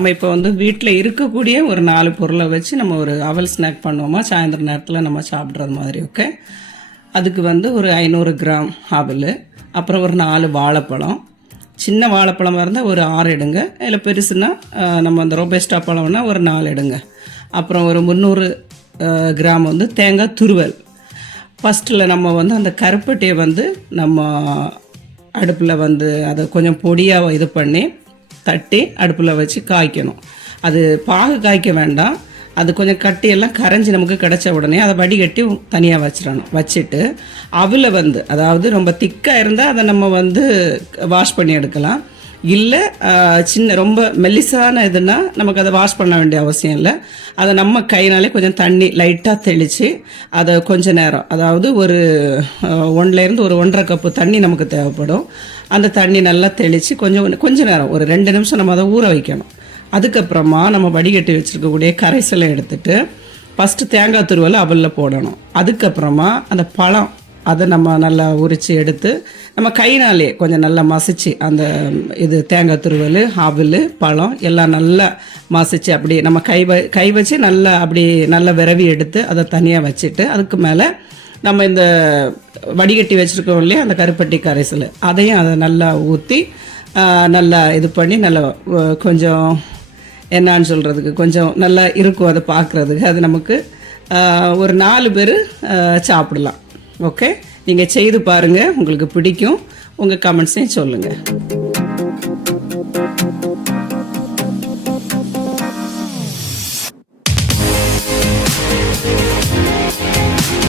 நம்ம இப்போ வந்து வீட்டில் இருக்கக்கூடிய ஒரு 4 பொருளை வச்சு நம்ம ஒரு அவல் ஸ்நாக் பண்ணுவோமா, சாயந்தரம் நேரத்தில் நம்ம சாப்பிட்றது மாதிரி. ஓகே, அதுக்கு வந்து ஒரு 500 கிராம் அவல், அப்புறம் ஒரு 4 வாழைப்பழம். சின்ன வாழைப்பழமாக இருந்தால் ஒரு 6 எடுங்க, இல்லை பெருசுன்னா நம்ம அந்த ரோபஸ்டா பழம்னா ஒரு 4 எடுங்க. அப்புறம் ஒரு 300 கிராம் வந்து தேங்காய் துருவல். ஃபஸ்ட்டில் நம்ம வந்து அந்த கருப்பட்டியை வந்து நம்ம அடுப்பில் வந்து அதை கொஞ்சம் பொடியாக இது பண்ணி தட்டி அடுப்பில் வச்சு காய்க்கணும். அது பாகு காய்க்க வேண்டாம், அது கொஞ்சம் கட்டியெல்லாம் கரைஞ்சி நமக்கு கிடைச்ச உடனே அதை வடிகட்டி தனியாக வச்சிடணும். வச்சுட்டு அவில் வந்து, அதாவது ரொம்ப திக்காக இருந்தால் அதை நம்ம வந்து வாஷ் பண்ணி எடுக்கலாம். இல்லை சின்ன ரொம்ப மெல்லிசான இதுன்னா நமக்கு அதை வாஷ் பண்ண வேண்டிய அவசியம் இல்லை. அதை நம்ம கையினாலே கொஞ்சம் தண்ணி லைட்டாக தெளித்து அதை கொஞ்ச நேரம், அதாவது ஒரு 1லேருந்து ஒரு 1.5 கப்பு தண்ணி நமக்கு தேவைப்படும். அந்த தண்ணி நல்லா தெளித்து கொஞ்ச நேரம் ஒரு 2 நிமிஷம் நம்ம அதை ஊற வைக்கணும். அதுக்கப்புறமா நம்ம வடிகட்டி வச்சுருக்கக்கூடிய கரைசலை எடுத்துகிட்டு ஃபஸ்ட்டு தேங்காய் துருவலை அவலில் போடணும். அதுக்கப்புறமா அந்த பழம் அதை நம்ம நல்லா உரித்து எடுத்து நம்ம கையினாலே கொஞ்சம் நல்லா மசிச்சு அந்த இது தேங்காய் துருவல், அவல், பழம் எல்லாம் நல்லா மசிச்சு அப்படி நம்ம கை வச்சு நல்லா அப்படி நல்லா விரவி எடுத்து அதை தனியாக வச்சுட்டு அதுக்கு மேலே நம்ம இந்த வடிகட்டி வச்சுருக்கோம் இல்லையா அந்த கருப்பட்டி கரைசல், அதையும் அதை நல்லா ஊற்றி நல்லா இது பண்ணி நல்லா கொஞ்சம் என்னான்னு சொல்கிறதுக்கு கொஞ்சம் நல்லா இருக்கும் அதை பார்க்குறதுக்கு. அது நமக்கு ஒரு 4 பேர் சாப்பிடலாம். ஓகே, நீங்கள் செய்து பாருங்கள், உங்களுக்கு பிடிக்கும். உங்கள் கமெண்ட்ஸையும் சொல்லுங்கள்.